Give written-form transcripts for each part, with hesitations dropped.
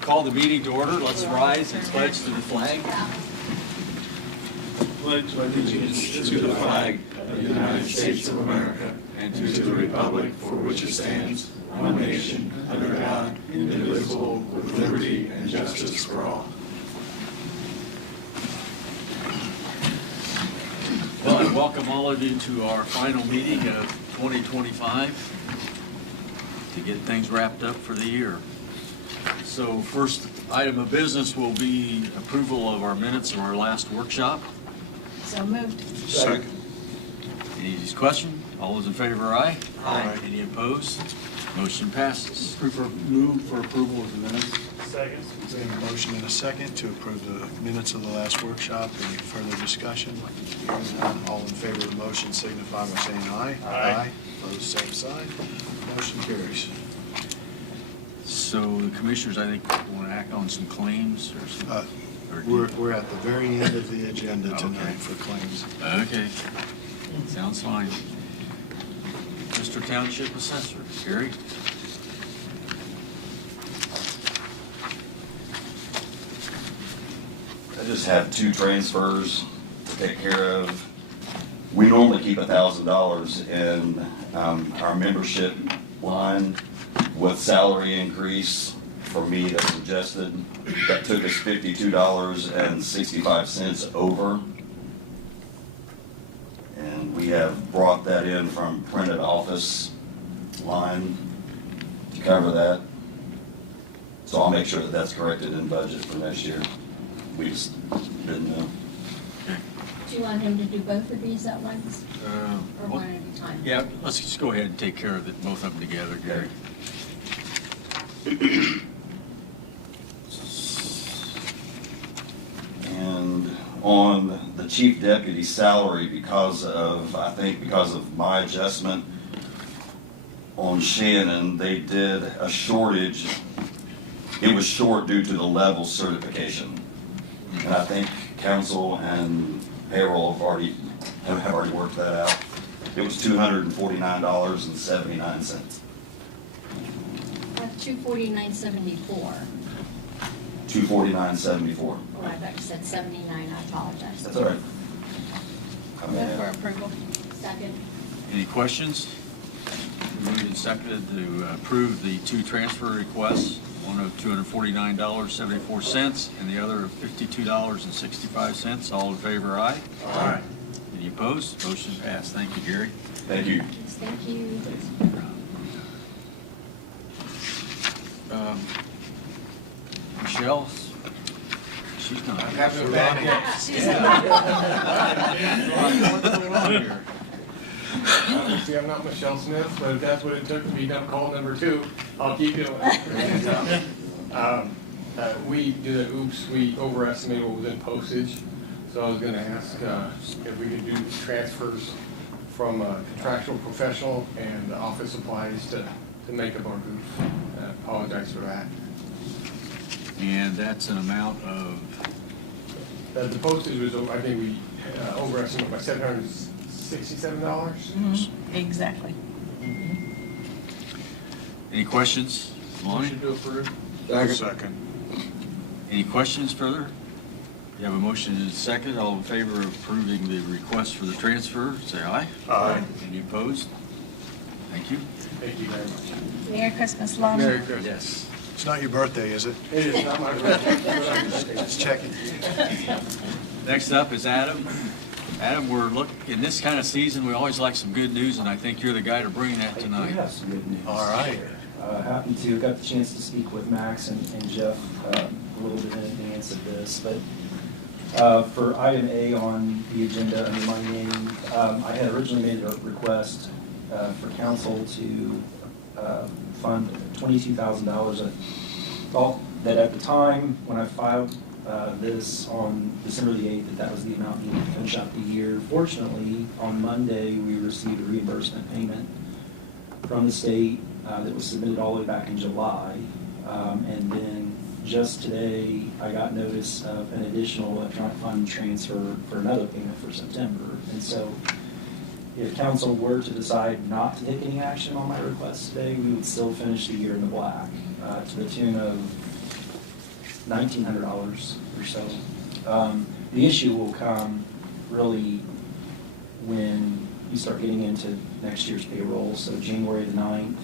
Call the meeting to order. Let's rise and pledge to the flag. Pledge allegiance to the flag of the United States of America and to the republic for which it stands, one nation, under God, indivisible, with liberty and justice for all. Well, I welcome all of you to our final meeting of 2025 to get things wrapped up for the year. So first item of business will be approval of our minutes of our last workshop. So moved. Second. Any question? All those in favor, aye? Aye. Any opposed? Motion passes. Move for approval of the minutes. Second. We have a motion and a second to approve the minutes of the last workshop. Any further discussion? Hearing none, all in favor of the motion signify by saying aye. Aye. Opposed, same sign. Motion carries. So the commissioners, I think, want to act on some claims or some. We're at the very end of the agenda tonight Okay. for claims. Okay, sounds fine. Mr. Township Assessor, Gary? I just have two transfers to take care of. We normally keep $1,000 in our membership line with salary increase for me that suggested. That took us $52.65 over. And we have brought that in from printed office line to cover that. So I'll make sure that that's corrected in budget for next year. We just didn't know. Do you want him to do both of these at once or Well, one at a time? yeah, let's just go ahead and take care of both of them together, Gary. And on the chief deputy's salary, because of my adjustment on Shannon, they did a shortage. It was short due to the level certification. And I think council and payroll have already worked that out. It was $249.79. $249.74. $249.74. Oh, I thought you said 79. I apologize. That's all right. Move for approval. Second. Any questions? Moved and seconded to approve the two transfer requests, one of $249.74 and the other of $52.65. All in favor, aye? Aye. Any opposed? Motion passed. Thank you, Gary. Thank you. Yes, thank you. Michelle, she's not. Having a bad day. What's going on here? See, I'm not Michelle Smith, but if that's what it took to be call number 2, I'll keep doing it. We did an oops, we overestimated what was in postage. So I was gonna ask if we could do transfers from contractual professional and office supplies to make up our oops. I apologize for that. And that's an amount of, The postage was, I think we overestimated by $767. Exactly. any questions? Lonnie? Motion to approve. Second. Any questions further? You have a motion and a second. All in favor of approving the request for the transfer, say aye. Aye. Any opposed? Thank you. Thank you very much. Merry Christmas, Lon. Merry Christmas. Yes. It's not your birthday, is it? It is not my birthday. Just checking. Next up is Adam. Adam, in this kind of season, we always like some good news, and I think you're the guy to bring that I do tonight. have some good news. All right. Happy to, got the chance to speak with Max and Jeff a little bit in advance of this, but for item A on the agenda under my name, I had originally made a request for council to fund $22,000. I thought that at the time when I filed this on December the 8th, that was the amount needed to finish out the year. Fortunately, on Monday, we received a reimbursement payment from the state that was submitted all the way back in July. And then just today, I got notice of an additional electronic fund transfer for another payment for September. And so If council were to decide not to take any action on my request today, we would still finish the year in the black, to the tune of $1,900 or so. The issue will come really when you start getting into next year's payroll. So January the 9th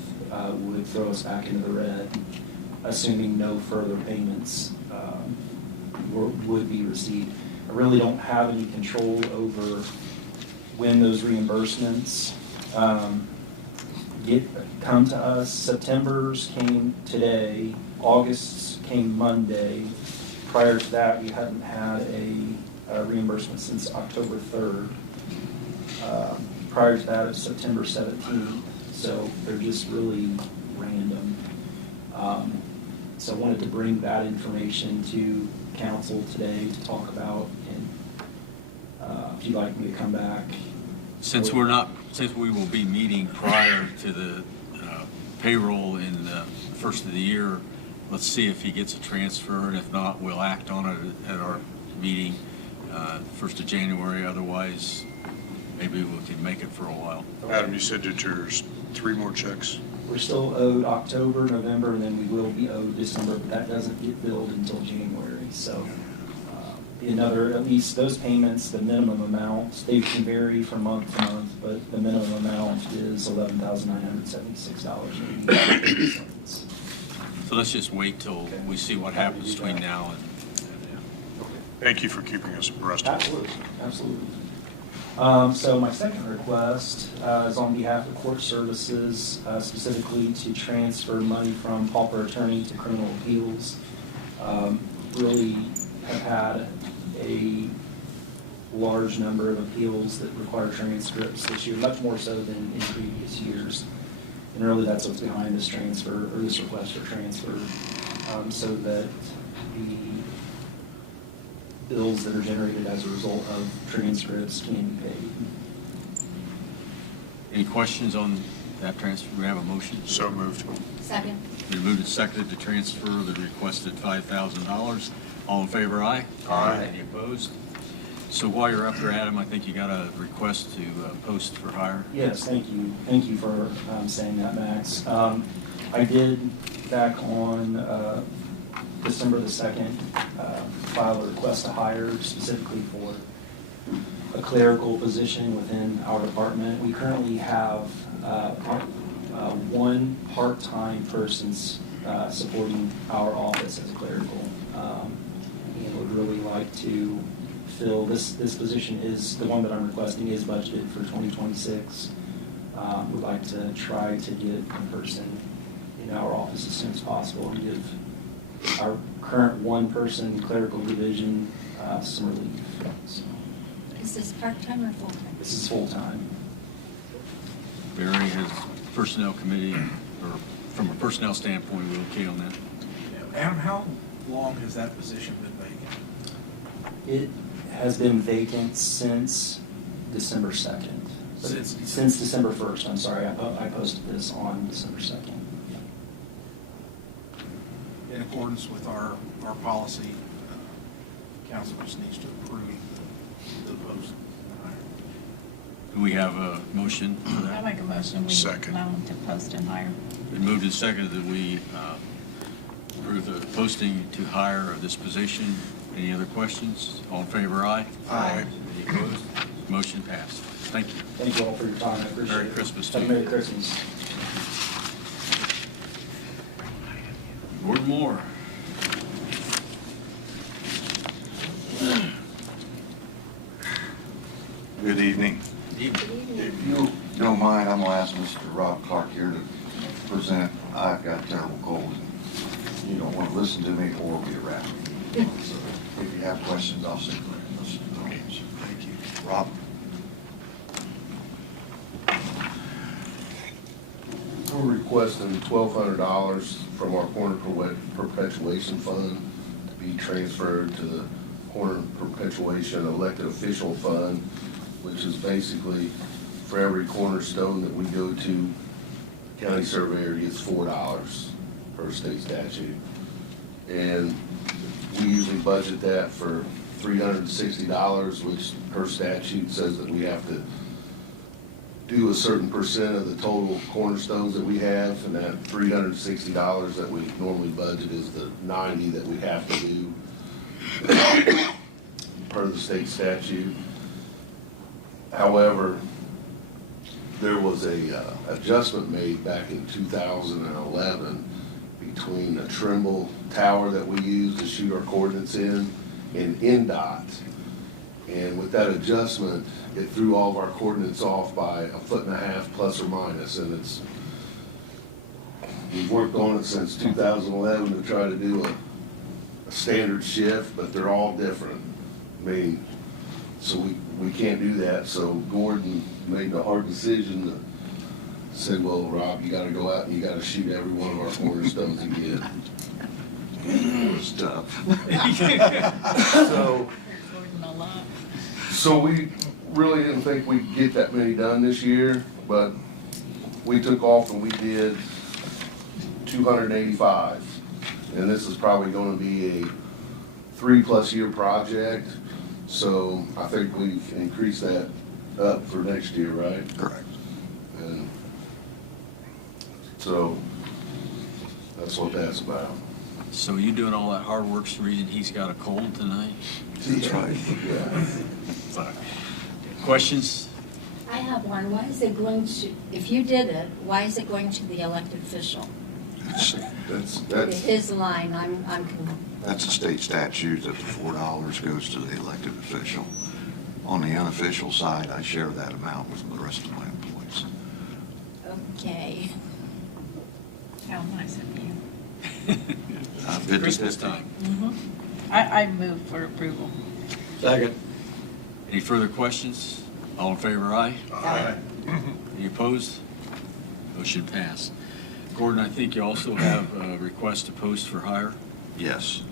would throw us back into the red, assuming no further payments would be received. I really don't have any control over when those reimbursements come to us. September's came today, August's came Monday. Prior to that, we hadn't had a reimbursement since October 3rd. Prior to that, it's September 17th, so they're just really random. So I wanted to bring that information to council today to talk about, and if you'd like me to come back. Since we will be meeting prior to the payroll in the first of the year, let's see if he gets a transfer, and if not, we'll act on it at our meeting 1st of January. Otherwise, maybe we can make it for a while. Adam, you said that there's 3 more checks? We're still owed October, November, and then we will be owed December, but that doesn't get billed until January. So another, at least those payments, the minimum amount, they can vary from month to month, but the minimum amount is $11,976.80. So let's just wait till we see what happens between now and. Thank you for keeping us abreast. Absolutely, absolutely. So my second request is on behalf of Court Services, specifically to transfer money from pauper attorney to criminal appeals. Really have had a large number of appeals that require transcripts this year, much more so than in previous years. And really that's what's behind this transfer, or this request for transfer, so that the bills that are generated as a result of transcripts can be paid. Any questions on that transfer? We have a motion. So moved. Second. We moved and seconded to transfer the requested $5,000. All in favor, aye? Aye. Any opposed? So while you're up there, Adam, I think you got a request to post for hire. Yes, thank you. Thank you for saying that, Max. I did, back on December the 2nd, file a request to hire specifically for a clerical position within our department. We currently have one part-time person supporting our office as a clerical, and would really like to fill this position. Is the one that I'm requesting is budgeted for 2026. Would like to try to get a person in our office as soon as possible and give our current one-person clerical division some relief. So, Is this part-time or full-time? this is full-time. Barry has personnel committee, or from a personnel standpoint, we're okay on that. Adam, how long has that position been vacant? It has been vacant since December 2nd. Since December 1st, I'm sorry. I posted this on December 2nd. In accordance with our policy, council just needs to approve the post. Do we have a motion for I that? make a motion, we Second. allow them to post and hire. Been moved and seconded that we approve the posting to hire of this position. Any other questions? All in favor, aye? Aye. Any opposed? Motion passed. Thank you. Thank you all for your time. I appreciate it. Merry Christmas to Have a you. Merry Christmas. Gordon Moore. Good evening. If you don't mind, I'm gonna ask Mr. Rob Clark here to present. I've got terrible cold. You don't want to listen to me or be around me. So if you have questions, I'll sit there and listen to them. Thank you. Rob? We're requesting $1,200 from our corner perpetuation fund to be transferred to the corner perpetuation elected official fund, which is basically for every cornerstone that we go to, county surveyor gets $4 per state statute. And we usually budget that for $360, which per statute says that we have to do a certain percent of the total cornerstones that we have, and that $360 that we normally budget is the 90 that we have to do per the state statute. However, there was a adjustment made back in 2011 between a Trimble tower that we use to shoot our coordinates in and NDOT. And with that adjustment, it threw all of our coordinates off by 1.5 feet plus or minus, and we've worked on it since 2011 to try to do a standard shift, but they're all different. I mean, so we can't do that, so Gordon made the hard decision to say, well, Rob, you gotta go out and you gotta shoot every one of our cornerstones again. It was tough. So we really didn't think we'd get that many done this year, but we took off and we did 285. And this is probably gonna be a 3+ year project. So I think we've increased that up for next year, right? Correct. And so that's what that's about. So you doing all that hard work's the reason he's got a cold tonight? That's right. Yeah. Questions? I have one. Why is it going to, if you did it, why is it going to the elected official? That's His line, I'm That's a state statute that the $4 goes to the elected official. On the unofficial side, I share that amount with the rest of my employees. okay. How nice of you. 50-50. Christmas time. I move for approval. Second. Any further questions? All in favor, aye? Aye. Any opposed? Motion passed. Gordon, I think you also have a request to post for hire? Yes.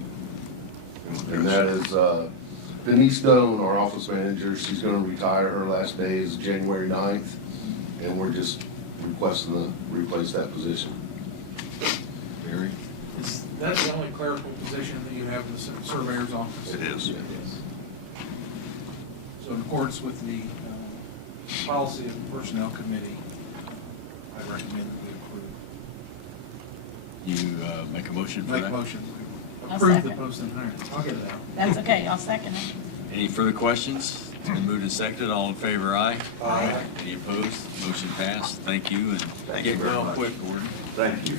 And that is Denise Doan, our office manager. She's going to retire. Her last day is January 9th, and we're just requesting to replace that position. Barry? That's the only clerical position that you have in the surveyor's office. It is. So in accordance with the policy of the Personnel Committee, I recommend that we approve. You make a motion for Make a that? motion. I'll Approve the second. post and hire. I'll get it out. That's okay, I'll second it. Any further questions? It's been moved and seconded. All in favor, aye? Aye. Any opposed? Motion passed. Thank you, and Thank get you very well much. quick, Gordon. Thank you.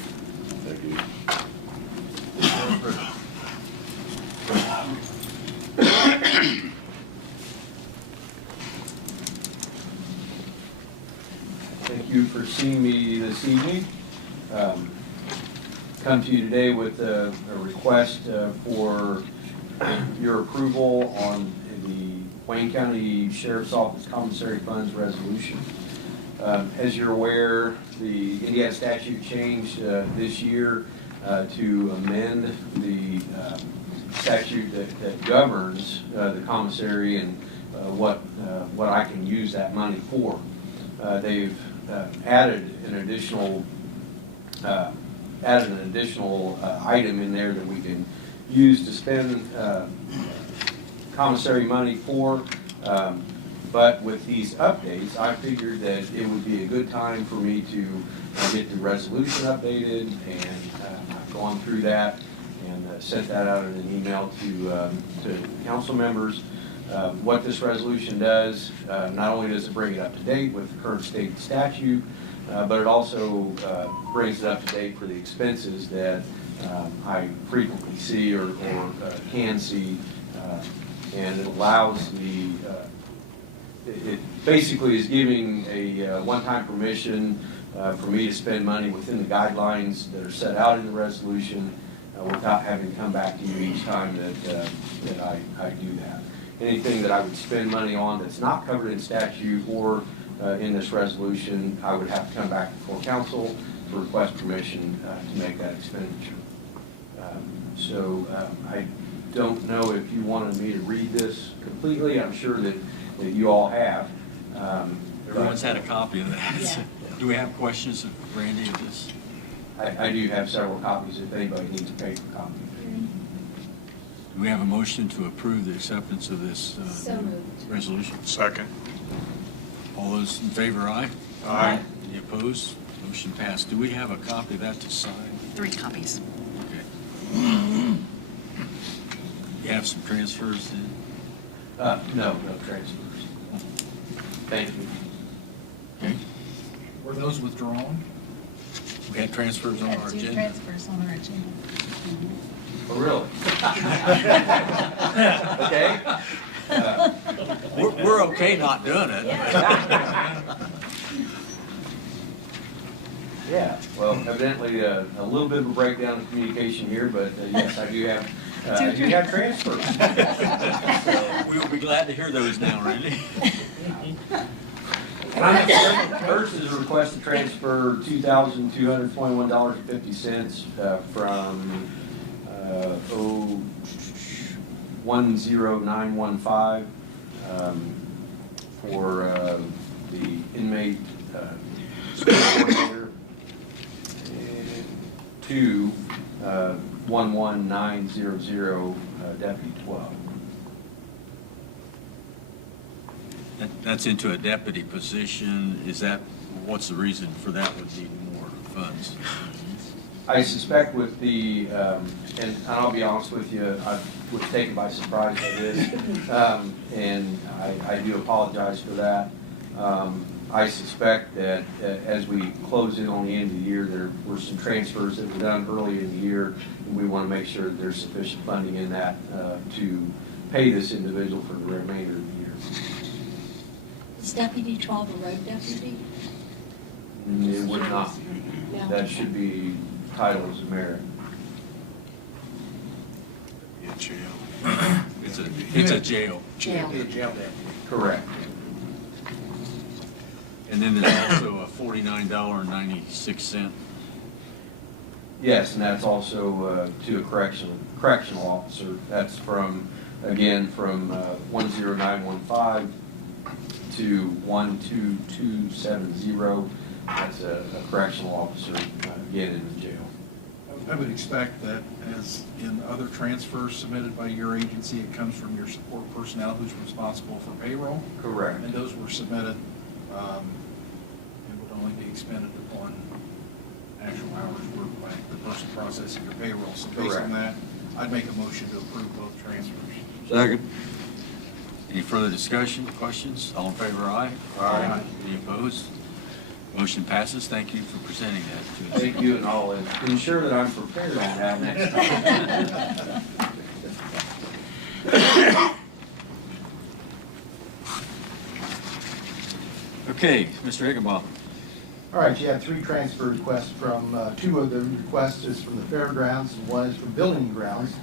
Thank you. Thank you for seeing me this evening. Come to you today with a request for your approval on the Wayne County Sheriff's Office Commissary Funds Resolution. As you're aware, the Indiana statute changed this year to amend the statute that governs the commissary and what I can use that money for. They've added an additional item in there that we can use to spend commissary money for. But with these updates, I figured that it would be a good time for me to get the resolution updated, and I've gone through that and sent that out in an email to council members. What this resolution does, not only does it bring it up to date with the current state statute, but it also brings it up to date for the expenses that I frequently see or can see, and it allows it basically is giving a one-time permission for me to spend money within the guidelines that are set out in the resolution without having to come back to you each time that I do that. Anything that I would spend money on that's not covered in statute or in this resolution, I would have to come back before council to request permission to make that expenditure. I don't know if you wanted me to read this completely. I'm sure that you all have. Everyone's had a copy of that. Yeah. Do we have questions of Randy of this? I do have several copies if anybody needs a paper copy. Do we have a motion to approve the acceptance of this So moved. resolution? Second. All those in favor, aye? Aye. Any opposed? Motion passed. Do we have a copy of that to sign? 3 copies. Okay. You have some transfers then? No transfers. Thank you. Okay. Were those withdrawn? We had transfers on our Two agenda. transfers on our agenda. Oh, really? Okay. We're okay not doing it. Yeah, well, evidently, a little bit of a breakdown in communication here, but yes, I do have transfers. So, We will be glad to hear those now, Randy. First is a request to transfer $2,221.50 from 10915 for the inmate school coordinator to 11900 deputy 12. That's into a deputy position. What's the reason for that would need more funds? I suspect with the, and I'll be honest with you, I was taken by surprise by this, and I do apologize for that. I suspect that as we close in on the end of the year, there were some transfers that were done early in the year, and we want to make sure that there's sufficient funding in that to pay this individual for the remainder of the year. Is Deputy 12 a road deputy? It would not. That should be titled as a merit. Yeah, jail. It's a jail. Jail. Be a jail deputy. Correct. And then there's also a $49.96. Yes, and that's also to a correctional officer. That's from 10915 to 12270. That's a correctional officer, again, in the jail. I would expect that, as in other transfers submitted by your agency, it comes from your support personnel who's responsible for payroll. Correct. And those were submitted, and would only be expended upon actual hours worked by the person processing your payroll. So based Correct. on that, I'd make a motion to approve both transfers. Second. Any further discussion, questions? All in favor, aye? Aye. Any opposed? Motion passes. Thank you for presenting that to us. Thank you, and I'll ensure that I'm prepared on that next time. Okay, Mr. Higginbotham. All right, you have 3 transfer requests from, 2 of the requests is from the fairgrounds and 1 is from building grounds.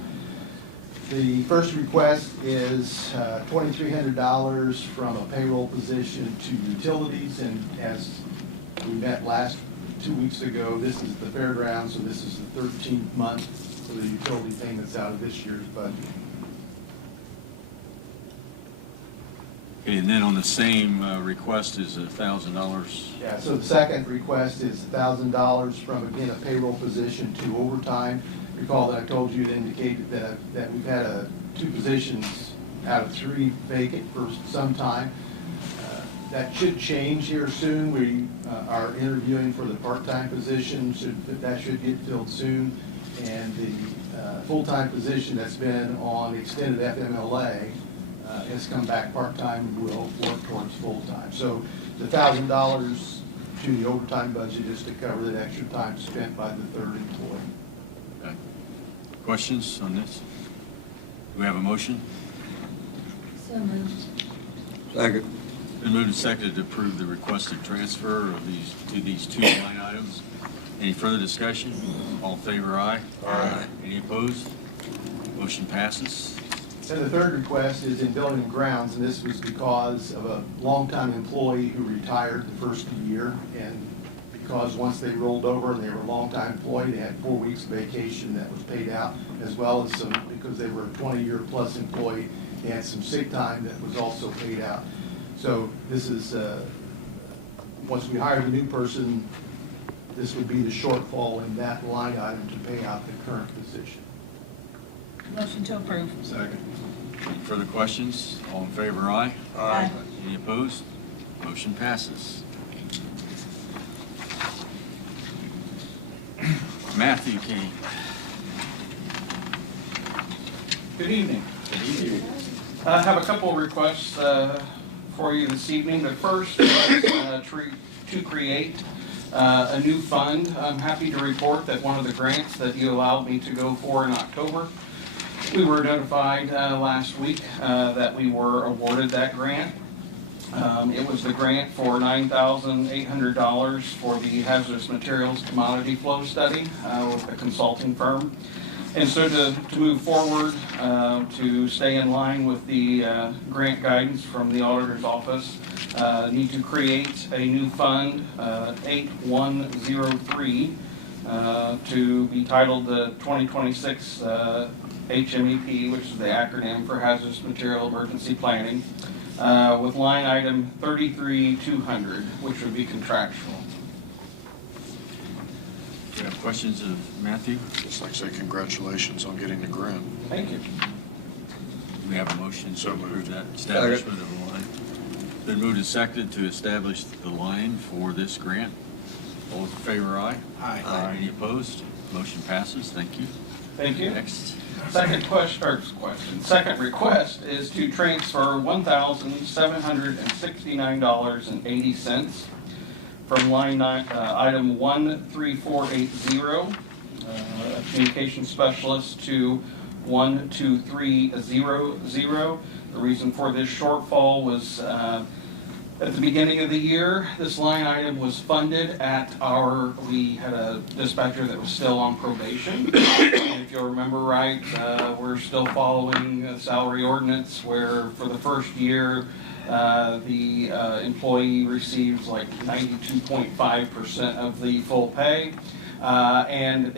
The first request is $2,300 from a payroll position to utilities, and as we met 2 weeks ago, this is the fairgrounds, so this is the 13th month for the utility payments out of this year's budget. Okay, and then on the same request is $1,000. Yeah, so the second request is $1,000 from, again, a payroll position to overtime. Recall that I told you, it indicated that we've had 2 positions out of 3 vacant for some time. That should change here soon. We are interviewing for the part-time position. That should get filled soon. And the full-time position that's been on extended FMLA has come back part-time and will work towards full-time. So the $1,000 to the overtime budget is to cover that extra time spent by the third employee. Okay. Questions on this? Do we have a motion? So moved. Second. Been moved and seconded to approve the requested transfer of these 2 line items. Any further discussion? All in favor, aye? Aye. Any opposed? Motion passes. And the third request is in building and grounds, and this was because of a longtime employee who retired the first year, and because once they rolled over and they were a longtime employee, they had 4 weeks of vacation that was paid out, as well as some, because they were a 20-year plus employee, they had some sick time that was also paid out. So this is, once we hire the new person, this would be the shortfall in that line item to pay out the current position. Motion to approve. Second. Any further questions? All in favor, aye? Aye. Any opposed? Motion passes. Matthew King. Good evening. Good evening. I have a couple of requests for you this evening. The first is to create a new fund. I'm happy to report that one of the grants that you allowed me to go for in October, we were notified last week that we were awarded that grant. It was the grant for $9,800 for the hazardous materials commodity flow study with a consulting firm. And so to move forward, to stay in line with the grant guidance from the auditor's office, need to create a new fund, 8103, to be titled the 2026 HMEP, which is the acronym for Hazardous Material Emergency Planning, with line item 33200, which would be contractual. Do you have questions of Matthew? Just like to say congratulations on getting the grant. Thank you. We have a motion to So approve moved. that establishment of a line. Been moved and seconded to establish the line for this grant. All those in favor, aye? Aye. Any opposed? Motion passes. Thank you. Thank you. Next. Second second request is to transfer $1,769.80 from line item 13480, communication specialist, to 12300. The reason for this shortfall was at the beginning of the year, this line item was funded we had a dispatcher that was still on probation. And if you'll remember right, we're still following a salary ordinance where for the first year, the employee receives like 92.5% of the full pay. And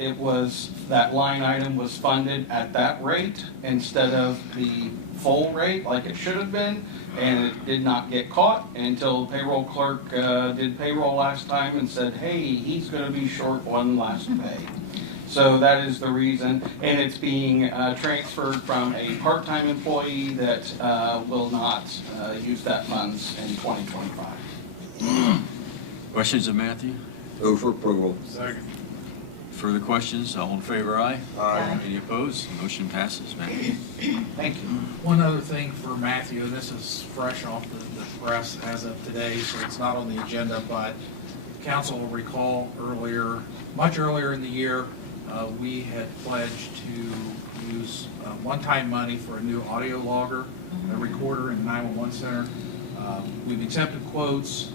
that line item was funded at that rate instead of the full rate like it should have been, and it did not get caught until the payroll clerk did payroll last time and said, hey, he's going to be short one last pay. So that is the reason, and it's being transferred from a part-time employee that will not use that funds in 2025. Questions of Matthew? Move for approval. Second. Further questions? All in favor, aye? Aye. Any opposed? Motion passes. Matthew. Thank you. One other thing for Matthew, and this is fresh off the press as of today, so it's not on the agenda, but council will recall much earlier in the year, we had pledged to use one-time money for a new audio logger, a recorder in the 911 center. We've accepted quotes.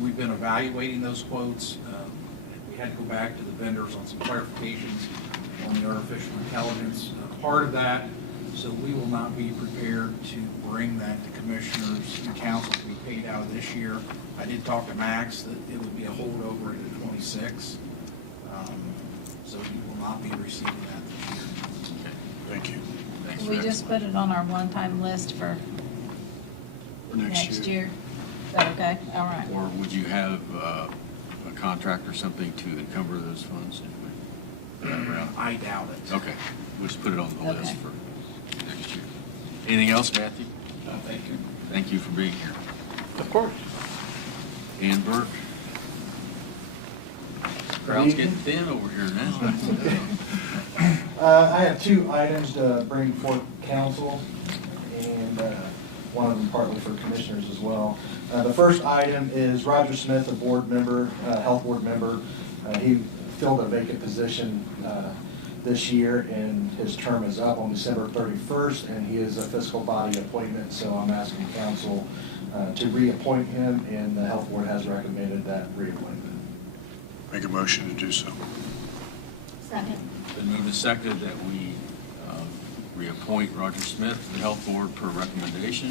We've been evaluating those quotes. We had to go back to the vendors on some clarifications on the artificial intelligence part of that. So we will not be prepared to bring that to commissioners and council to be paid out of this year. I did talk to Max that it would be a holdover into 26. So you will not be receiving that this year. Okay. Thank you. Thanks Can for we that. just put it on our one-time list for next year? Is that okay? All right. Or would you have a contract or something to encumber those funds? I doubt it. Okay, we'll just put it on the list Okay. for next year. Anything else, Matthew? Thank you. Thank you for being here. Of course. Ann Burke? Crowd's getting thin over here now. I have two items to bring before council, and one of them partly for commissioners as well. The first item is Roger Smith, a board member, health board member. He filled a vacant position this year, and his term is up on December 31st, and he is a fiscal body appointment, so I'm asking council to reappoint him, and the health board has recommended that reappointment. Make a motion to do so. Second. Been moved and seconded that we reappoint Roger Smith to the health board per recommendation.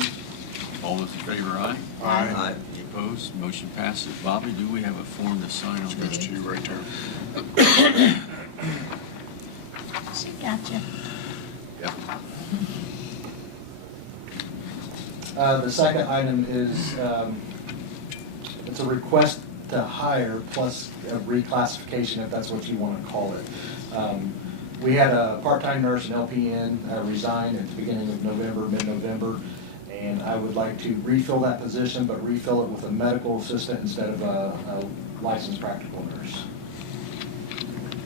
All those in favor, aye? Aye. Any opposed? Motion passes. Bobby, do we have a form to sign on It goes this? to you right there. She got you. Yep. The second item is, it's a request to hire plus a reclassification, if that's what you want to call it. We had a part-time nurse, an LPN, resign at the beginning of November, mid-November, and I would like to refill that position, but refill it with a medical assistant instead of a licensed practical nurse.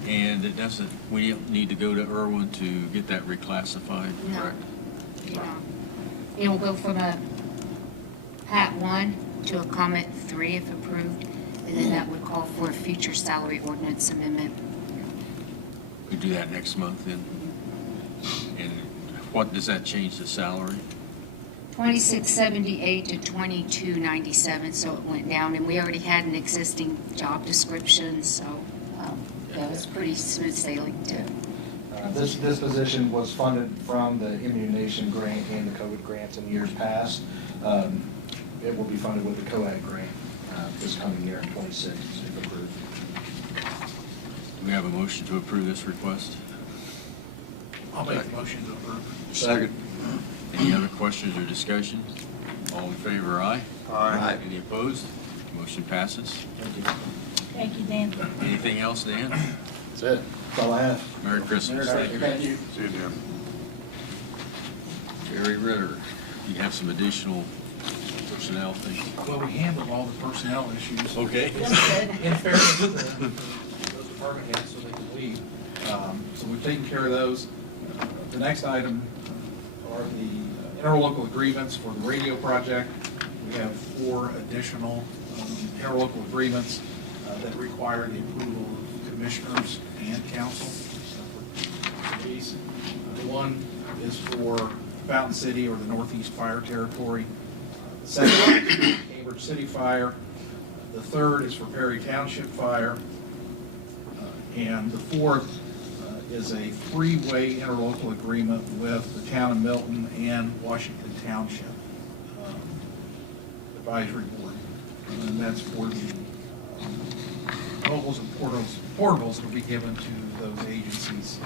And it doesn't, we don't need to go to Irwin to get that reclassified, No. correct? It will go from a Pat 1 to a Comment 3 if approved, and then that would call for a future salary ordinance amendment. We do that next month then? And what does that change the salary? 2678 to 2297, so it went down, and we already had an existing job description, so that was pretty smooth sailing too. This position was funded from the Immunization Grant and the COVID grants in years past. It will be funded with the COAG grant this coming year in '26, if approved. Do we have a motion to approve this request? I'll make a motion to approve. Second. Any other questions or discussion? All in favor, aye? Aye. Any opposed? Motion passes. Thank you. Thank you, Dan. Anything else, Dan? That's it. That's all I have. Merry Christmas. Thank you. See you, Dan. Jerry Ritter, you have some additional personnel things? Well, we handled all the personnel issues. Okay. In fairness to those department heads so they can leave. So we've taken care of those. The next item are the interlocal agreements for the radio project. We have 4 additional interlocal agreements that require the approval of commissioners and council. These, the one is for Fountain City or the Northeast Fire Territory. The second is Cambridge City Fire. The third is for Perry Township Fire. And the fourth is a 3-way interlocal agreement with the town of Milton and Washington Township Advisory Board. And that's for the mobiles and portables that will be given to those agencies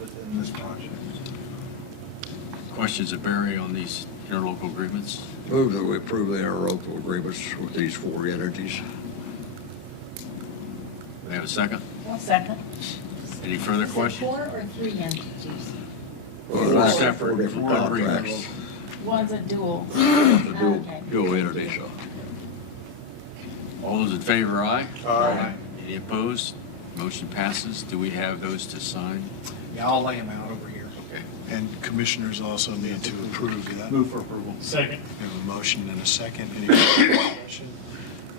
within this project. Questions of Barry on these interlocal agreements? Move that we approve the interlocal agreements with these 4 entities. Do we have a second? One second. Any further Is it questions? 4 or 3 entities? Four separate, 4 different 4 contracts. agreements. One's a dual. Okay. Dual entities. All those in favor, aye? Aye. Any opposed? Motion passes. Do we have those to sign? Yeah, I'll lay them out over here. Okay. And commissioners also need to approve that. Move for approval. Second. We have a motion and a second. Any further discussion?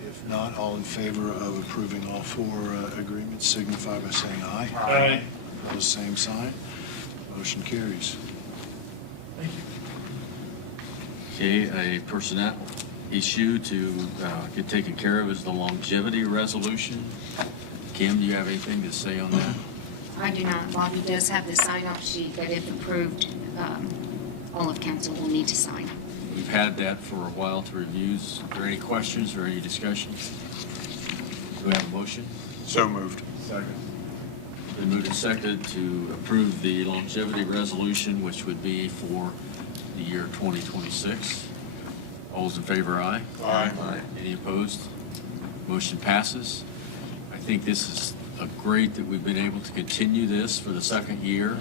If not, all in favor of approving all 4 agreements signify by saying aye. Aye. Opposed, same sign. Motion carries. Thank you. Okay, a personnel issue to get taken care of is the longevity resolution. Kim, do you have anything to say on that? I do not. Bobby does have the sign-off sheet that if approved, all of council will need to sign. We've had that for a while to review. Is there any questions or any discussion? Do we have a motion? So moved. Second. Been moved and seconded to approve the longevity resolution, which would be for the year 2026. All those in favor, aye? Aye. Any opposed? Motion passes. I think this is great that we've been able to continue this for the 2nd year.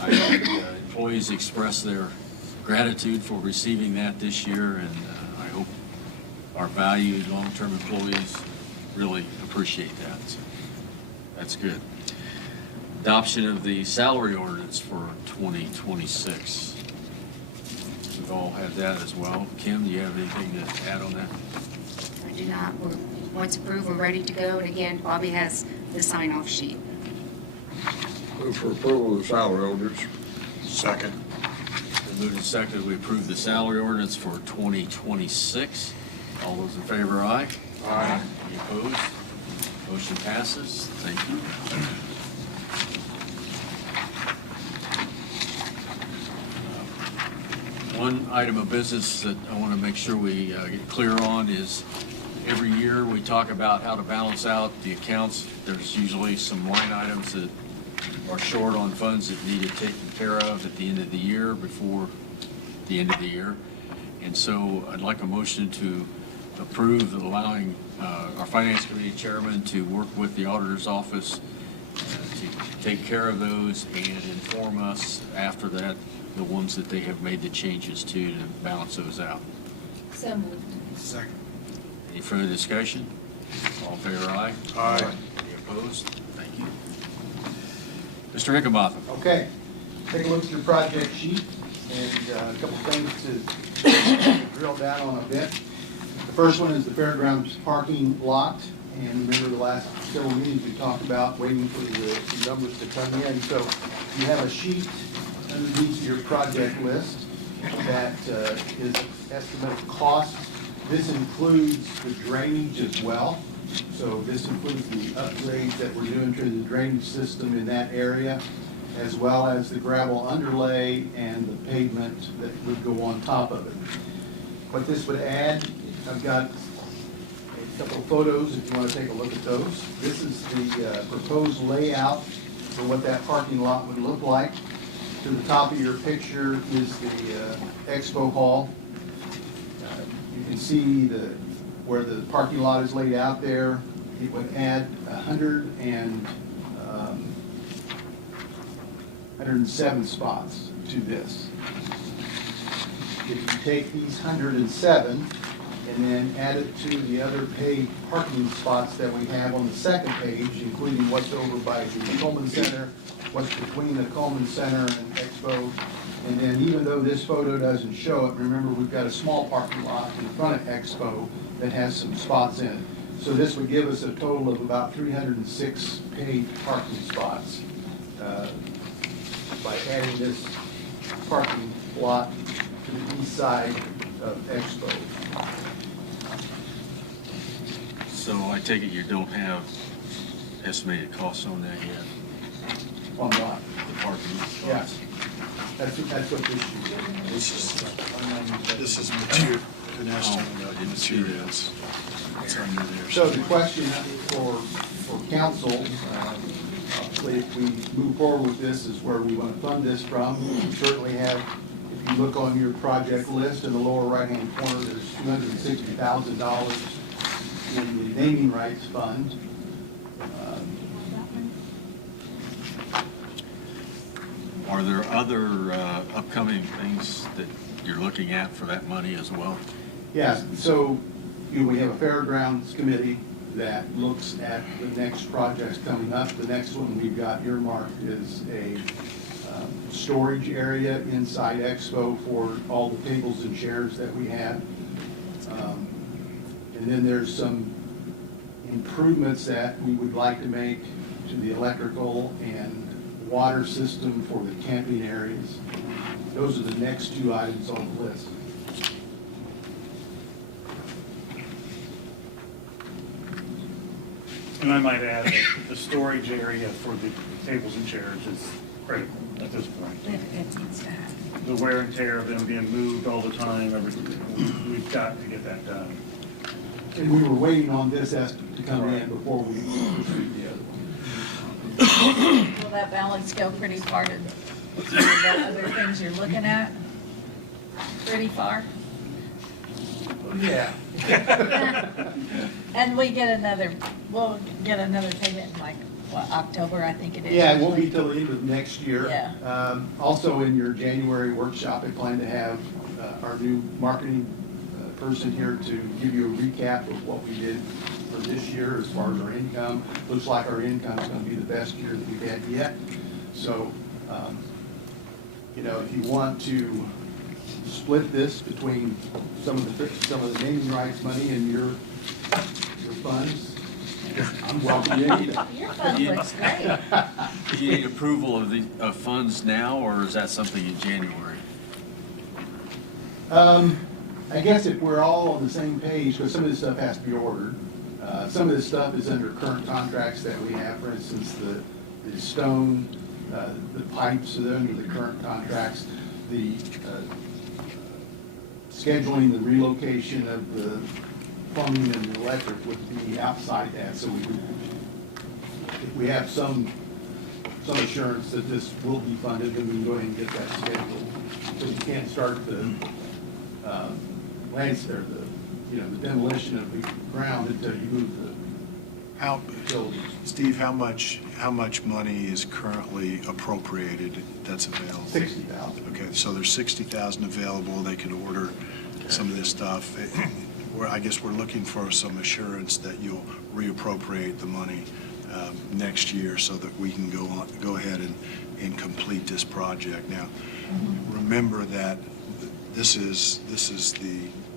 I had employees express their gratitude for receiving that this year, and I hope our valued long-term employees really appreciate that. So that's good. Adoption of the salary ordinance for 2026. We've all had that as well. Kim, do you have anything to add on that? I do not. Once approved, we're ready to go. And again, Bobby has the sign-off sheet. Move for approval of the salary orders. Second. Been moved and seconded, we approve the salary ordinance for 2026. All those in favor, aye? Aye. Any opposed? Motion passes. Thank you. One item of business that I want to make sure we get clear on is every year we talk about how to balance out the accounts. There's usually some line items that are short on funds that need to be taken care of at the end of the year, before the end of the year. And so I'd like a motion to approve allowing our Finance Committee Chairman to work with the Auditor's Office to take care of those and inform us after that the ones that they have made the changes to balance those out. So moved. Second. Any further discussion? All in favor, aye? Aye. Any opposed? Thank you. Mr. Higginbotham. Okay, take a look at your project sheet and a couple things to drill down on a bit. The first one is the fairgrounds parking lot. And remember the last several meetings we talked about waiting for the numbers to come in. So you have a sheet underneath your project list that is estimated cost. This includes the drainage as well. So this includes the upgrades that we're doing to the drainage system in that area, as well as the gravel underlay and the pavement that would go on top of it. What this would add, I've got a couple of photos if you want to take a look at those. This is the proposed layout for what that parking lot would look like. To the top of your picture is the expo hall. You can see where the parking lot is laid out there. It would add 107 spots to this. If you take these 107 and then add it to the other paid parking spots that we have on the second page, including what's over by the Coleman Center, what's between the Coleman Center and Expo. And then even though this photo doesn't show it, remember we've got a small parking lot in front of Expo that has some spots in it. So this would give us a total of about 306 paid parking spots by adding this parking lot to the east side of Expo. So I take it you don't have estimated costs on that yet? On what? The parking spots? Yes. That's what this sheet is. This is material, an estimate of materials. It's under there. So the question for council, obviously if we move forward with this, is where we want to fund this from. We certainly have, if you look on your project list in the lower right-hand corner, there's $260,000 in the naming rights fund. Are there other upcoming things that you're looking at for that money as well? Yes, so we have a fairgrounds committee that looks at the next projects coming up. The next one we've got earmarked is a storage area inside Expo for all the tables and chairs that we have. And then there's some improvements that we would like to make to the electrical and water system for the camping areas. Those are the next two items on the list. And I might add that the storage area for the tables and chairs is critical at this point. It needs to happen. The wear and tear of them being moved all the time, we've got to get that done. And we were waiting on this estimate to come in before we proceed the other one. Will that balance go pretty far to the other things you're looking at? Pretty far? Yeah. And we'll get another payment in like, what, October, I think it is? Yeah, it won't be till the end of next year. Yeah. Also, in your January workshop, I plan to have our new marketing person here to give you a recap of what we did for this year as far as our income. Looks like our income is going to be the best year that we've had yet. So, if you want to split this between some of the naming rights money and your funds, I'm welcome to need it. Your fund looks great. Do you need approval of funds now, or is that something in January? I guess if we're all on the same page, because some of this stuff has to be ordered. Some of this stuff is under current contracts that we have. For instance, the stone, the pipes are under the current contracts. The scheduling the relocation of the plumbing and the electric would be outside that. So if we have some assurance that this will be funded, then we can go ahead and get that scheduled. So you can't start the the demolition of the ground until you move the buildings. Steve, how much money is currently appropriated that's available? $60,000. Okay, so there's $60,000 available. They can order some of this stuff. I guess we're looking for some assurance that you'll reappropriate the money next year so that we can go ahead and complete this project. Now, remember that this is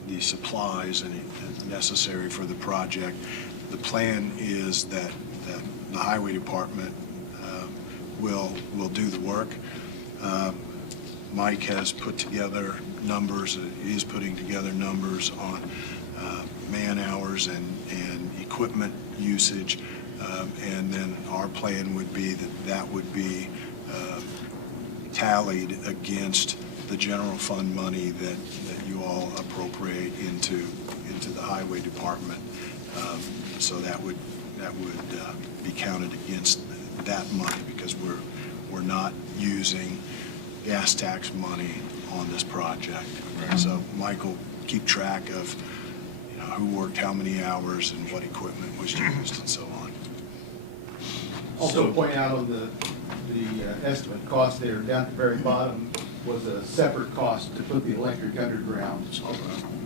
the supplies and necessary for the project. The plan is that the highway department will do the work. Mike has put together numbers, is putting together numbers on man hours and equipment usage, and then our plan would be that would be tallied against the general fund money that you all appropriate into the highway department. So that would be counted against that money, because we're not using gas tax money on this project. So Mike will keep track of who worked how many hours and what equipment was used and so on. Also point out on the estimate cost there, down at the very bottom, was a separate cost to put the electric underground.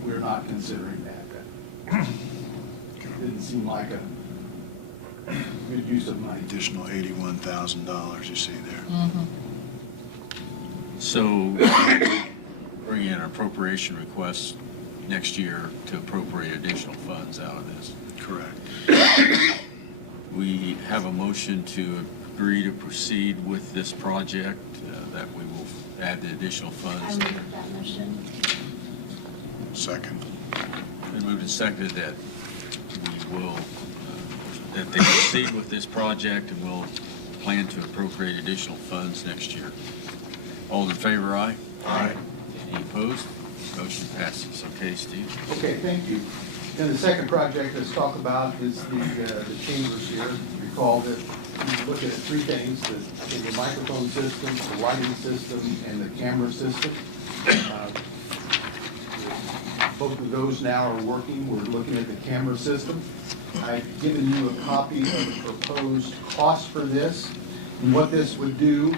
We're not considering that. Didn't seem like a good use of money. Additional $81,000 you see there. Mm-hmm. So bring in an appropriation request next year to appropriate additional funds out of this. Correct. We have a motion to agree to proceed with this project, that we will add the additional I funds. move that motion. Second. Been moved and seconded that we will, that they proceed with this project, and we'll plan to appropriate additional funds next year. All in favor, aye? Aye. Any opposed? Motion passes. Okay, Steve? Okay, thank you. And the second project let's talk about is the chambers here. Recall that we look at three things: the microphone system, the lighting system, and the camera system. Both of those now are working. We're looking at the camera system. I've given you a copy of the proposed cost for this. And what this would do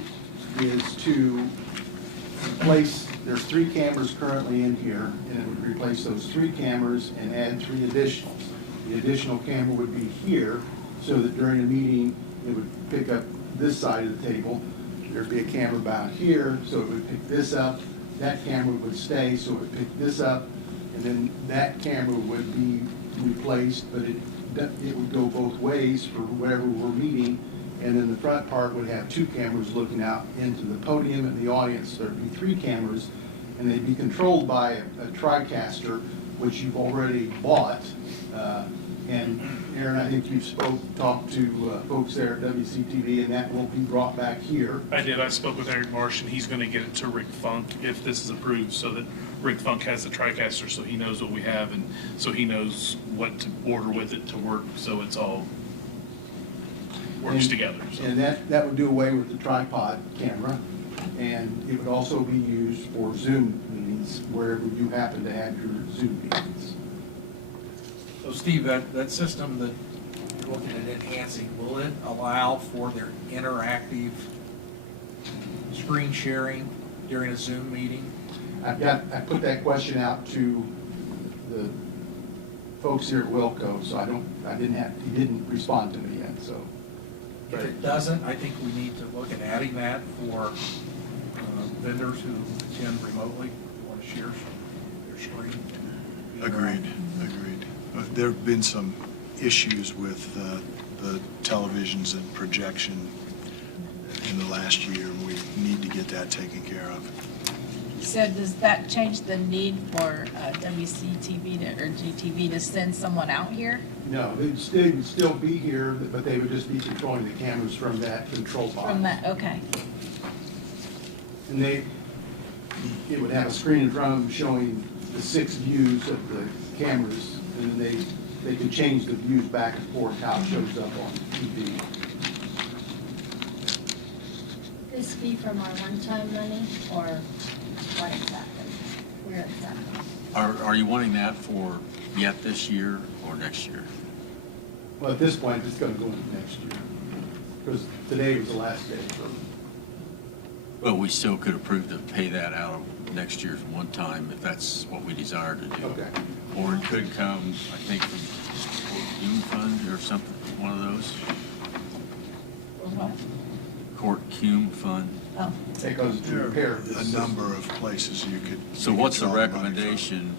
is to replace, there's 3 cameras currently in here, and it would replace those 3 cameras and add 3 additionals. The additional camera would be here, so that during a meeting, it would pick up this side of the table. There'd be a camera about here, so it would pick this up. That camera would stay, so it would pick this up, and then that camera would be replaced, but it would go both ways for wherever we're meeting. And then the front part would have 2 cameras looking out into the podium and the audience. There'd be 3 cameras, and they'd be controlled by a TriCaster, which you've already bought. And Aaron, I think you've talked to folks there at WCTV, and that will be brought back here. I did. I spoke with Eric Marsh, and he's going to get it to Rick Funk if this is approved, so that Rick Funk has the TriCaster, so he knows what we have, and so he knows what to order with it to work, so it's all works together. So. And that would do away with the tripod camera, and it would also be used for Zoom meetings wherever you happen to have your Zoom meetings. So Steve, that system that you're looking at enhancing, will it allow for their interactive screen sharing during a Zoom meeting? I put that question out to the folks here at Wilco, so he didn't respond to me yet, so. If it doesn't, I think we need to look at adding that for vendors who attend remotely, who want to share their screen. Agreed. There have been some issues with the televisions and projection in the last year, and we need to get that taken care of. So does that change the need for WCTV or GTV to send someone out here? No, they'd still be here, but they would just be controlling the cameras from that control box. From that, okay. And it would have a screen in front of them showing the 6 views of the cameras, and then they could change the views back and forth how it shows up on TV. This be from our one-time money, or what exactly? Where exactly? Are you wanting that for yet this year or next year? Well, at this point, it's going to go into next year, because today was the last day. Well, we still could approve to pay that out of next year's one time if that's what we desire to do. Okay. Or it could come, I think, from Youth Fund or something, one of those. what? Court Cume Fund. Oh, That goes to repair this A system. number of places you could. So you could what's the draw money from. recommendation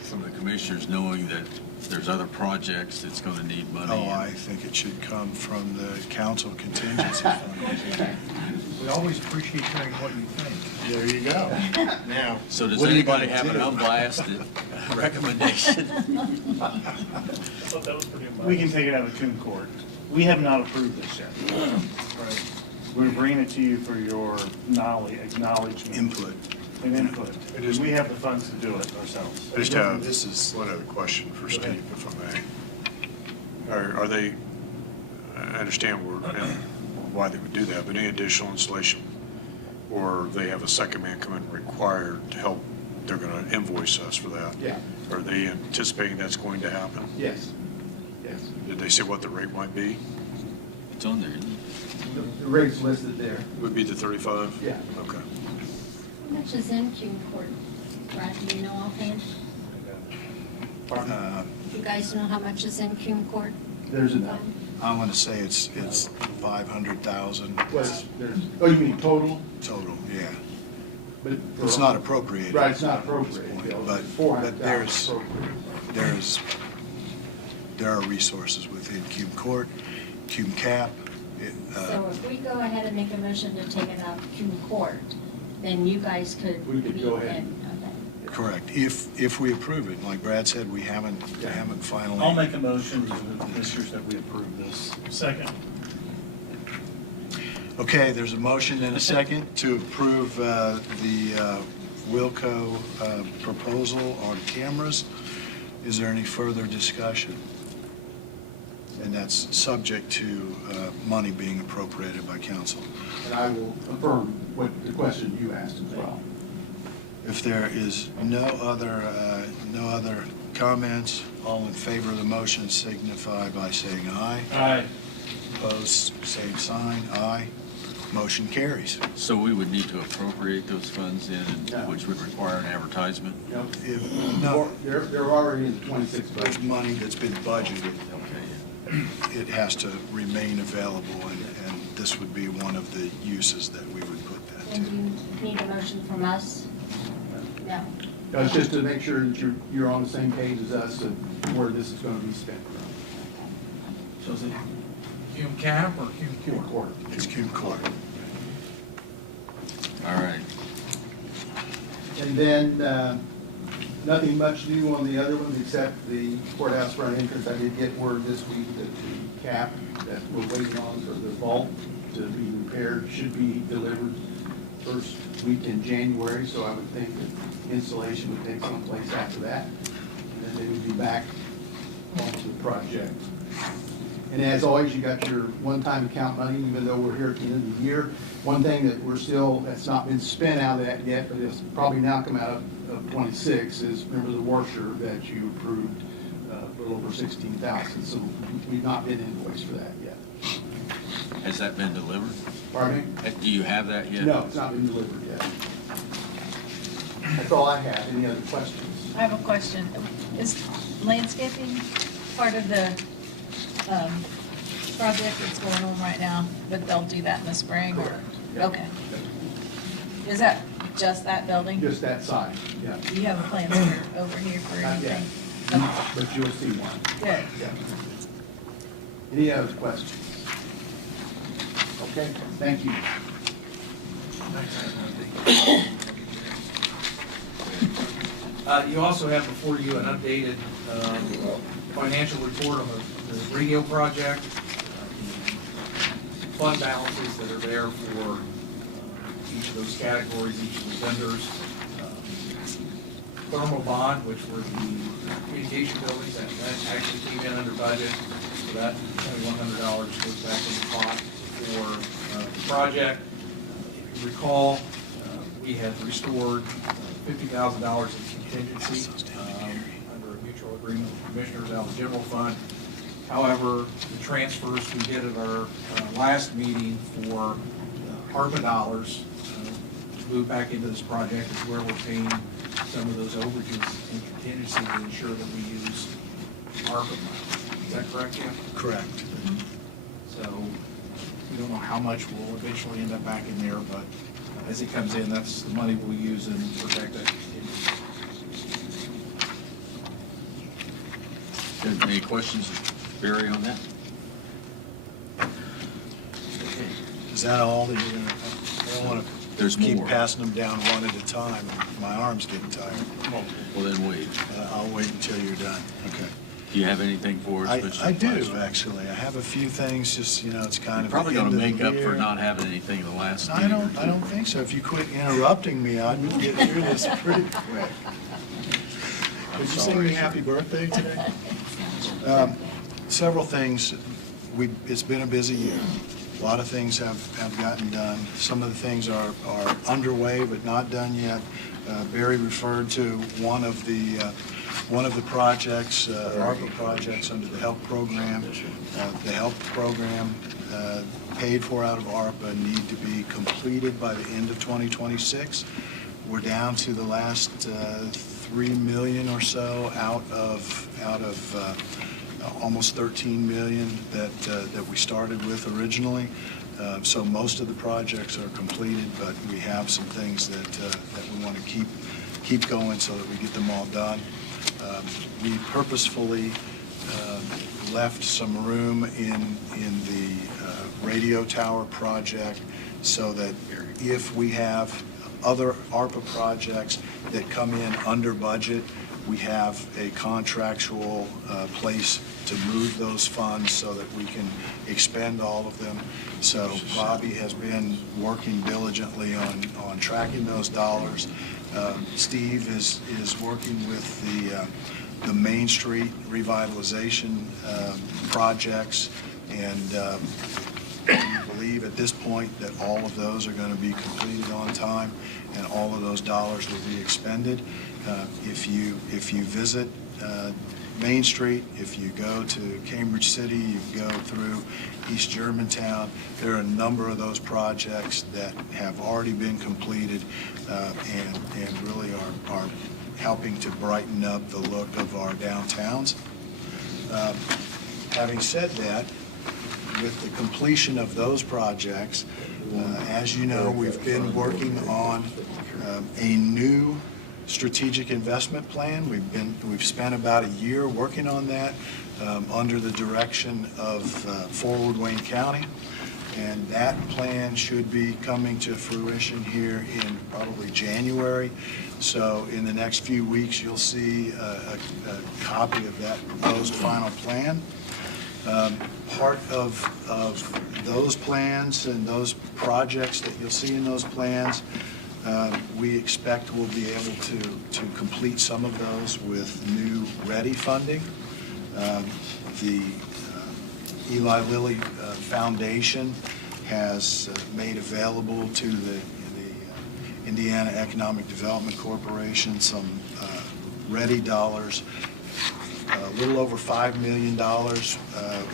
from the commissioners, knowing that there's other projects that's gonna need money? Oh, I think it should come from the council contingency fund. We always appreciate hearing what you think. There you go. Now. So does what are you anybody gonna have an do? unbiased recommendation? We can take it out of Coon Court. We have not approved this yet. We're bringing it to you for your knowledge, acknowledgement. Input. And input. It is- We have the funds to do it ourselves. I just have This is. one other question for Steve, if I may. Are they, I understand why they would do that, but any additional installation, or they have a second man come in required to help, they're going to invoice us for that? Yeah. Are they anticipating that's going to happen? Yes, yes. Did they say what the rate might be? It's on there, isn't it? The rate's listed there. Would be the 35? Yeah. Okay. How much is in Cume Court? Brad, do you know offhand? You guys know how much is in Cume Court? There's enough. I want to say it's 500,000. Oh, you mean total? Total, yeah. But It's not appropriated. Right, it's not appropriated. But there are resources within Cume Court, Cume Cap. So if we go ahead and make a motion to take it out of Cume Court, then you guys could. We could go ahead. Correct. If we approve it, like Brad said, we haven't finally. I'll make a motion to the commissioners that we approve this. Second. Okay, there's a motion and a second to approve the Wilco proposal on cameras. Is there any further discussion? And that's subject to money being appropriated by council. And I will affirm what the question you asked as well. If there is no other comments, all in favor of the motion signify by saying aye. Aye. Opposed, same sign, aye. Motion carries. So we would need to appropriate those funds in, Yeah. which would require an advertisement? No, They're already in the 26 there's budget. money that's been budgeted. It has to remain available, and this would be one of the uses that we would put that And to. do you need a motion from us? No. No, it's just to make sure that you're on the same page as us of where this is going to be spent. So is it Cume Cap or Cume Court? It's Cume Court. All right. And then, nothing much new on the other ones except the courthouse front entrance. I did get word this week that the cap that we're waiting on for the vault to be repaired should be delivered first week in January, so I would think that installation would take some place after that. And then they would be back onto the project. And as always, you got your one-time account money, even though we're here at the end of the year. One thing that that's not been spent out of that yet, but it's probably now come out of 26, is remember the washer that you approved, a little over 16,000. So we've not been invoiced for that yet. Has that been delivered? Pardon me? Do you have that yet? No, it's not been delivered yet. That's all I have. Any other questions? I have a question. Is landscaping part of the project that's going on right now, but they'll do that in the spring? Or okay. Is that just that building? Just that side, yeah. Do you have a plan for over here for Not yet, anything? but you'll see one. Good. Yeah. Any other questions? Okay, thank you. You also have before you an updated financial report on the radio project, fund balances that are there for each of those categories, each of the vendors. Thermal bond, which were the communication buildings, that actually came in under budget. So that $2,100 goes back in the pot for the project. If you recall, we had restored $50,000 in contingency under a mutual agreement with commissioners out of the general fund. However, the transfers we did at our last meeting for ARPA dollars moved back into this project is where we're paying some of those overages in contingency to ensure that we use ARPA money. Is that correct, Jim? Correct. So We don't know how much will eventually end up back in there, but as it comes in, that's the money we'll use and protect it. Any questions, Barry, on that? Is that all that you're going to, I don't want to There's keep more. passing them down one at a time. My arm's getting tired. Well, then wait. I'll wait until you're done. Okay. Do you have anything for us? I do, actually. I have a few things, just, it's kind You're of. probably the going end to of make the up for year. not having anything in the last I meeting or don't, two. I don't think so. If you quit interrupting me, I'd get through this pretty quick. Did you sing me happy birthday today? Several things. It's been a busy year. A lot of things have gotten done. Some of the things are underway but not done yet. Barry referred to one of the projects, ARPA projects under the HELP program. The HELP program paid for out of ARPA need to be completed by the end of 2026. We're down to the last 3 million or so out of almost 13 million that we started with originally. So most of the projects are completed, but we have some things that we want to keep going so that we get them all done. We purposefully left some room in the radio tower project so that if we have other ARPA projects that come in under budget, we have a contractual place to move those funds so that we can expend all of them. So Bobby has been working diligently on tracking those dollars. Steve is working with the Main Street revitalization projects, and we believe at this point that all of those are going to be completed on time and all of those dollars will be expended. If you visit Main Street, if you go to Cambridge City, you go through East Germantown, there are a number of those projects that have already been completed and really are helping to brighten up the look of our downtowns. Having said that, with the completion of those projects, as you know, we've been working on a new strategic investment plan. We've spent about a year working on that under the direction of Forward Wayne County, and that plan should be coming to fruition here in probably January. So in the next few weeks, you'll see a copy of that proposed final plan. Part of those plans and those projects that you'll see in those plans, we expect we'll be able to complete some of those with new READY funding. The Eli Lilly Foundation has made available to the Indiana Economic Development Corporation some READY dollars. A little over $5 million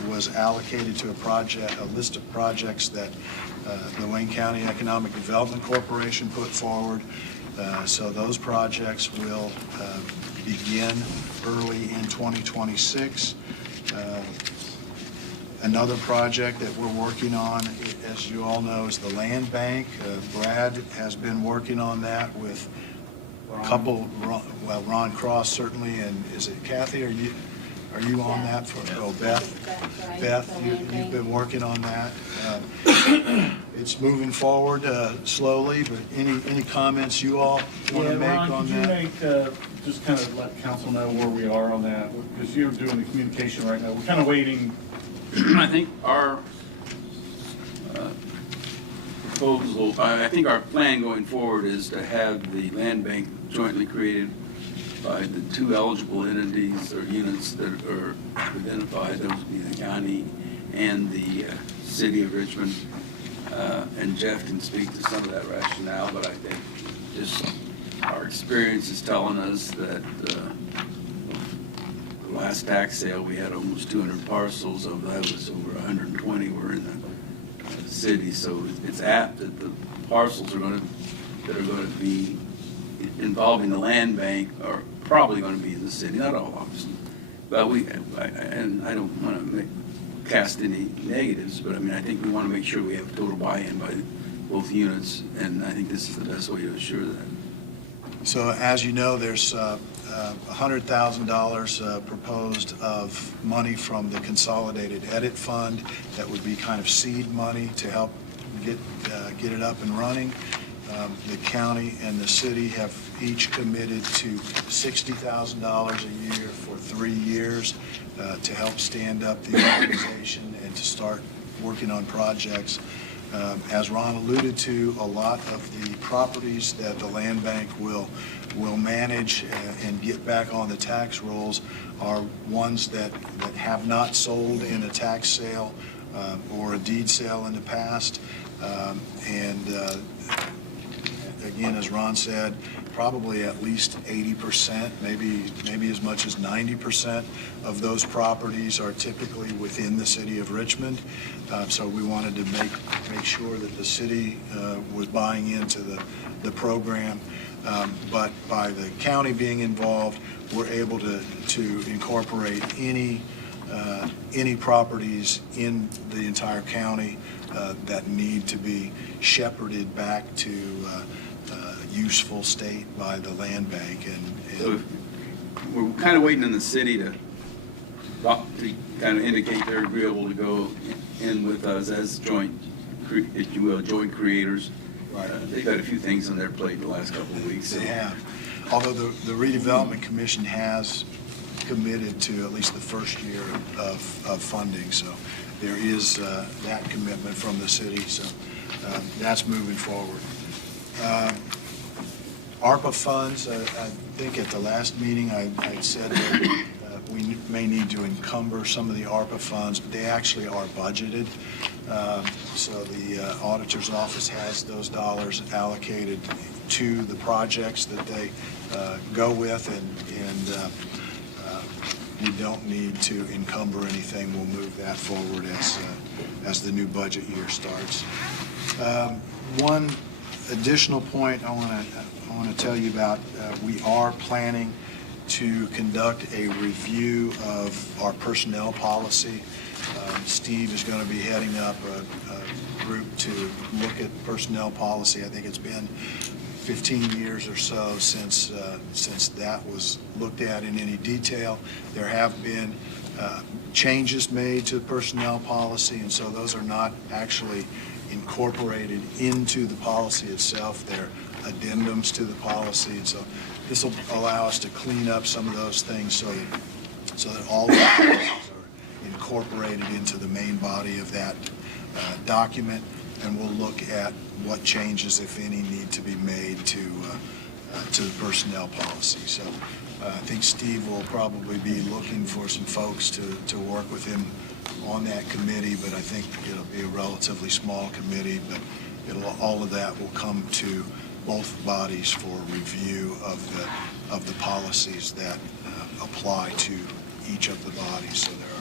was allocated to a list of projects that the Wayne County Economic Development Corporation put forward. So those projects will begin early in 2026. Another project that we're working on, as you all know, is the land bank. Brad has been working on that with a couple, Ron Cross certainly, and is it Kathy? Are you on that for? Oh, Beth. Beth, you've been working on that. It's moving forward slowly, but any comments you all want to make Ron, on could you that? make, just kind of let council know where we are on that? Because you're doing the communication right now. We're kind of waiting. I think our proposal, I think our plan going forward is to have the land bank jointly created by the two eligible entities or units that are identified. Those would be the county and the city of Richmond. And Jeff can speak to some of that rationale, but I think just our experience is telling us that the last tax sale, we had almost 200 parcels. Of that was over 120 were in the city. So it's apt that the parcels that are going to be involving the land bank are probably going to be in the city. Not all, obviously. But and I don't want to cast any negatives, but I mean, I think we want to make sure we have total buy-in by both units, and I think this is the best way to assure that. So as you know, there's $100,000 proposed of money from the Consolidated Edit Fund that would be kind of seed money to help get it up and running. The county and the city have each committed to $60,000 a year for 3 years to help stand up the organization and to start working on projects. As Ron alluded to, a lot of the properties that the land bank will manage and get back on the tax rolls are ones that have not sold in a tax sale or a deed sale in the past. Again, as Ron said, probably at least 80%, maybe as much as 90% of those properties are typically within the city of Richmond. So we wanted to make sure that the city was buying into the program. But by the county being involved, we're able to incorporate any properties in the entire county that need to be shepherded back to useful state by the land bank. So we're kind of waiting on the city to kind of indicate they're agreeable to go in with us as joint, if you will, joint creators. They've had a few things on their plate the last couple of weeks. They have. Although the Redevelopment Commission has committed to at least the first year of funding, so there is that commitment from the city, so that's moving forward. ARPA funds, I think at the last meeting I said that we may need to encumber some of the ARPA funds, but they actually are budgeted. So the auditor's office has those dollars allocated to the projects that they go with, and we don't need to encumber anything. We'll move that forward as the new budget year starts. One additional point I want to tell you about, we are planning to conduct a review of our personnel policy. Steve is going to be heading up a group to look at personnel policy. I think it's been 15 years or so since that was looked at in any detail. There have been changes made to personnel policy, and so those are not actually incorporated into the policy itself. They're addendums to the policy, and so this will allow us to clean up some of those things so that all of the policies are incorporated into the main body of that document, and we'll look at what changes, if any, need to be made to the personnel policy. So I think Steve will probably be looking for some folks to work with him on that committee, but I think it'll be a relatively small committee, but all of that will come to both bodies for review of the policies that apply to each of the bodies. So there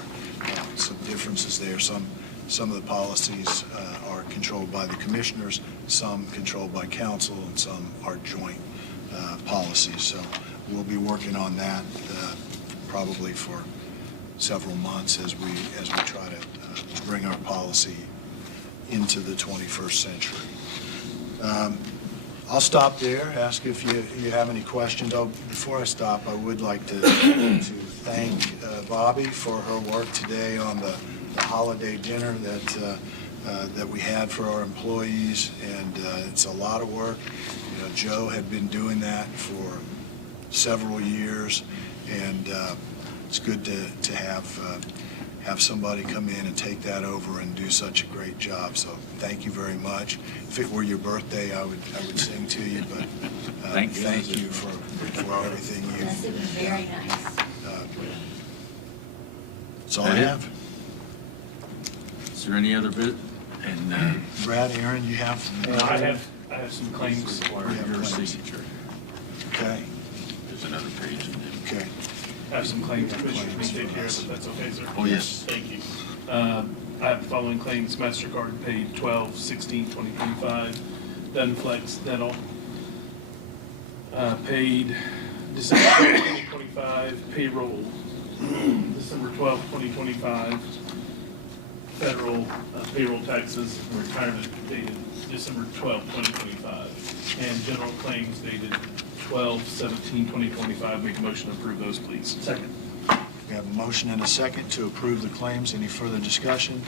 are some differences there. Some of the policies are controlled by the commissioners, some controlled by council, and some are joint policies. So we'll be working on that probably for several months as we try to bring our policy into the 21st century. I'll stop there, ask if you have any questions. Oh, before I stop, I would like to thank Bobby for her work today on the holiday dinner that we had for our employees, and it's a lot of work. You know, Joe had been doing that for several years, and it's good to have somebody come in and take that over and do such a great job. So thank you very much. If it were your birthday, I would sing to you, but thank you for everything you've Yes, it was very nice. That's all I have. Is there any other bit? And Brad, Aaron, you have? I have some claims for your signature. Okay. There's another page in there. Okay. I have some claims Commissioners may take care of, if that's okay, sir. Oh, yes. Thank you. I have the following claims: MasterCard paid 12/16/2025, Dunflex Dental paid December 2025, payroll December 12, 2025, federal payroll taxes and retirement dated December 12, 2025, and general claims dated 12/17/2025. Make a motion to approve those, please. Second. We have a motion and a second to approve the claims. Any further discussion?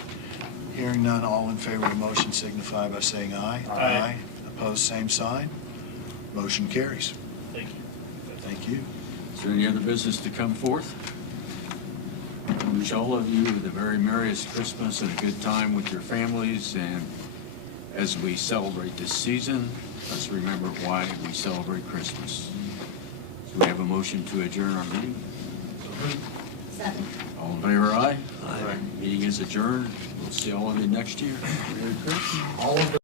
Hearing none, all in favor of the motion signify by saying aye. Aye. Opposed, same sign. Motion carries. Thank you. Thank you. Is there any other business to come forth? I wish all of you the very merriest Christmas and a good time with your families, and as we celebrate this season, let's remember why we celebrate Christmas. So we have a motion to adjourn our meeting. Second. All in favor, aye? Aye. Meeting is adjourned. We'll see all of you next year. Merry Christmas. All of the